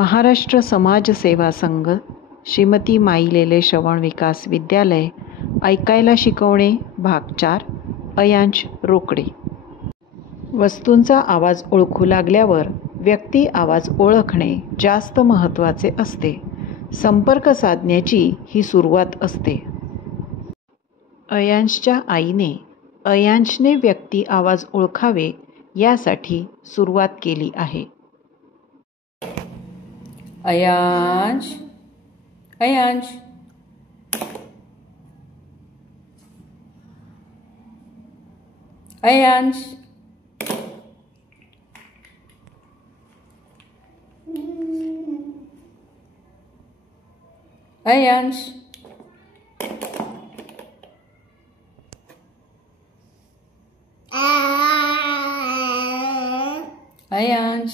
महाराष्ट्र समाज सेवा संघ, श्रीमती माईलेले श्रवण विकास विद्यालय, ऐकायला शिकवणे भाग 4, अयांश रोकडे. वस्तूंचा आवाज ओळखू लागल्यावर व्यक्ती आवाज ओळखणे जास्त महत्त्वाचे असते. संपर्क साधण्याची ही सुरुवात असते. अयांशच्या आईने अयांशने व्यक्ती आवाज ओळखावे यासाठी सुरुवात केली आहे. अयांश, अयांश, अयांश, अयांश, अयांश,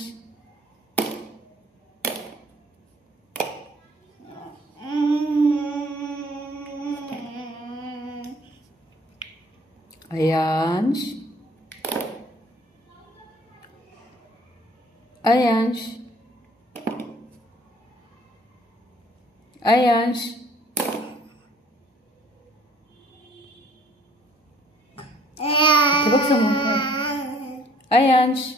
अयांश, अयांश, अयांश, इथे बघ समोर काय. अयांश,